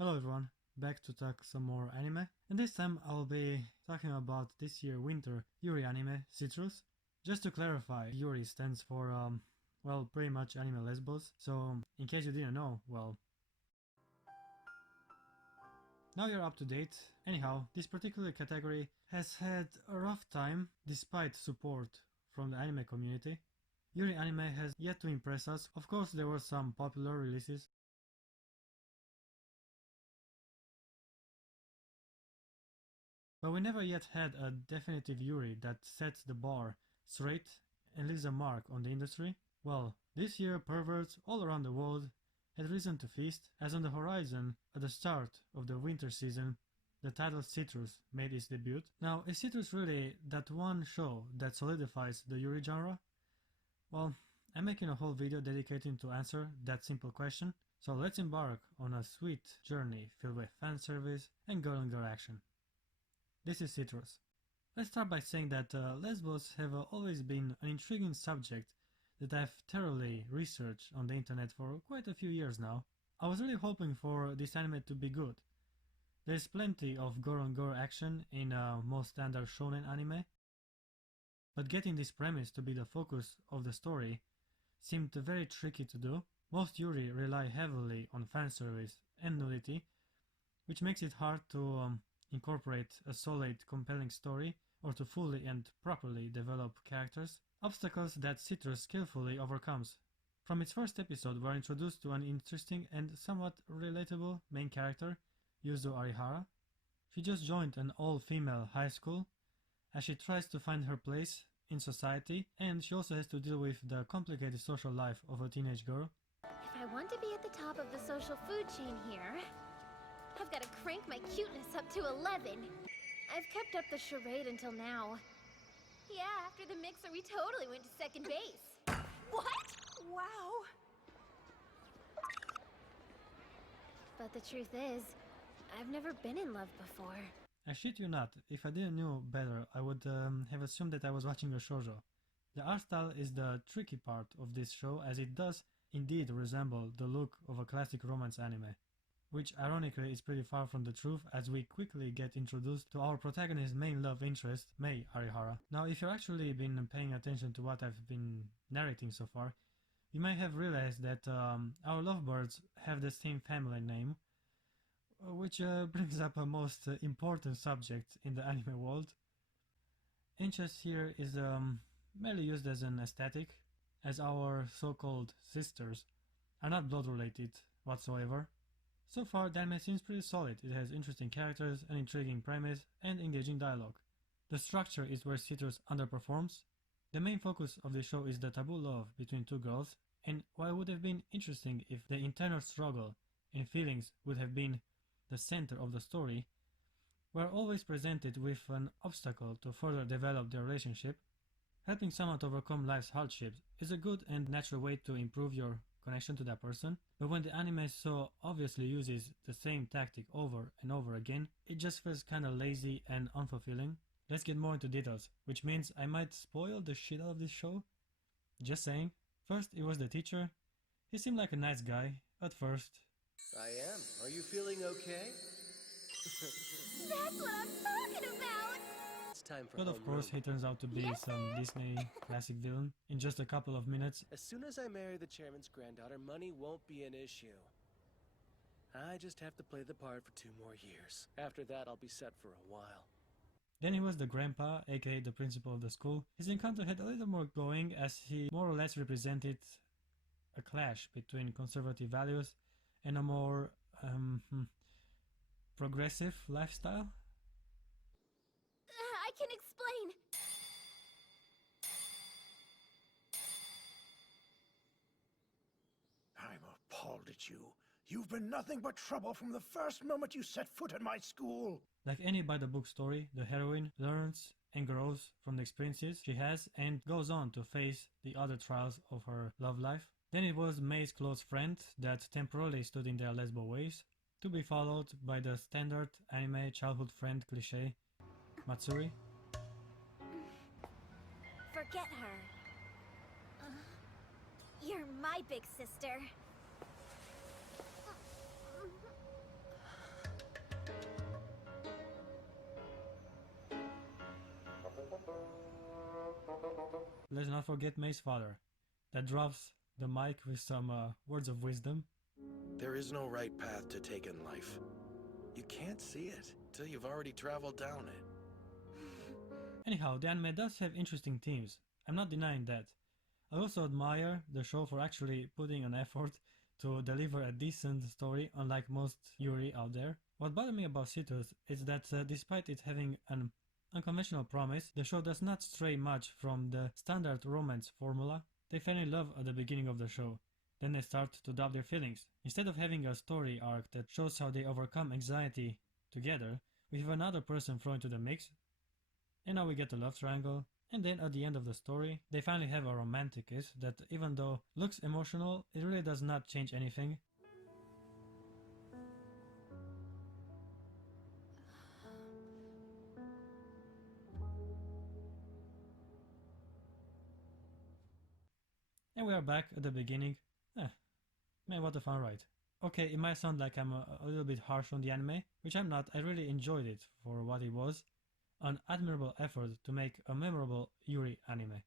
Hello everyone, back to talk some more anime, and this time I'll be talking about this year winter Yuri anime, Citrus. Just to clarify, Yuri stands for, well, pretty much anime lesbos, so in case you didn't know, well, now you're up to date. Anyhow, this particular category has had a rough time despite support from the anime community. Yuri anime has yet to impress us. Of course, there were some popular releases, but we never yet had a definitive Yuri that sets the bar straight and leaves a mark on the industry. Well, this year perverts all around the world had reason to feast, as on the horizon, at the start of the winter season, the title Citrus made its debut. Now, is Citrus really that one show that solidifies the Yuri genre? Well, I'm making a whole video dedicated to answer that simple question, so let's embark on a sweet journey filled with fan service and girl on girl action. This is Citrus. Let's start by saying that lesbos have always been an intriguing subject that I've thoroughly researched on the internet for quite a few years now. I was really hoping for this anime to be good. There's plenty of gore-on-gore action in most standard shonen anime, but getting this premise to be the focus of the story seemed very tricky to do. Most Yuri rely heavily on fanservice and nudity, which makes it hard to incorporate a solid, compelling story or to fully and properly develop characters, obstacles that Citrus skillfully overcomes. From its first episode, we're introduced to an interesting and somewhat relatable main character, Yuzu Arihara. She just joined an all-female high school as she tries to find her place in society, and she also has to deal with the complicated social life of a teenage girl. If I want to be at the top of the social food chain here, I've got to crank my cuteness up to 11. I've kept up the charade until now. Yeah, after the mixer, we totally went to second base. What? Wow. But the truth is, I've never been in love before. I shit you not, if I didn't know better, I would have assumed that I was watching a shoujo. The art style is the tricky part of this show, as it does indeed resemble the look of a classic romance anime, which ironically is pretty far from the truth, as we quickly get introduced to our protagonist's main love interest, Mei Arihara. Now, if you've actually been paying attention to what I've been narrating so far, you may have realized that our lovebirds have the same family name, which brings up a most important subject in the anime world. Incest here is merely used as an aesthetic, as our so-called sisters are not blood related whatsoever. So far, the anime seems pretty solid. It has interesting characters, an intriguing premise, and engaging dialogue. The structure is where Citrus underperforms. The main focus of the show is the taboo love between two girls, and while it would have been interesting if the internal struggle and feelings would have been the center of the story, we are always presented with an obstacle to further develop the relationship. Helping someone to overcome life's hardships is a good and natural way to improve your connection to that person, but when the anime so obviously uses the same tactic over and over again, it just feels kinda lazy and unfulfilling. Let's get more into details, which means I might spoil the shit out of this show. Just saying. First, it was the teacher. He seemed like a nice guy, at first. I am. Are you feeling okay? That's what I'm talking about! It's time for But of course, he turns out to be Yes, some sir. Disney classic villain in just a couple of minutes. As soon as I marry the chairman's granddaughter, money won't be an issue. I just have to play the part for 2 more years. After that, I'll be set for a while. Then he was the grandpa, aka the principal of the school. His encounter had a little more going, as he more or less represented a clash between conservative values and a more progressive lifestyle. I can explain. I'm appalled at you. You've been nothing but trouble from the first moment you set foot in my school. Like any by-the-book story, the heroine learns and grows from the experiences she has and goes on to face the other trials of her love life. Then it was Mei's close friend that temporarily stood in their lesbo ways, to be followed by the standard anime childhood friend cliché, Matsuri. Forget her. You're my big sister. Let's not forget May's father, that drops the mic with some words of wisdom. There is no right path to take in life. You can't see it till you've already traveled down it. Anyhow, the anime does have interesting themes, I'm not denying that. I also admire the show for actually putting an effort to deliver a decent story, unlike most yuri out there. What bothered me about Citrus is that despite it having an unconventional promise, the show does not stray much from the standard romance formula. They fell in love at the beginning of the show, then they start to doubt their feelings. Instead of having a story arc that shows how they overcome anxiety together, we have another person thrown into the mix, and now we get a love triangle. And then at the end of the story, they finally have a romantic kiss that, even though looks emotional, it really does not change anything. And we are back at the beginning. Man, what a fun ride. Okay, it might sound like I'm a little bit harsh on the anime, which I'm not. I really enjoyed it for what it was. An admirable effort to make a memorable Yuri anime.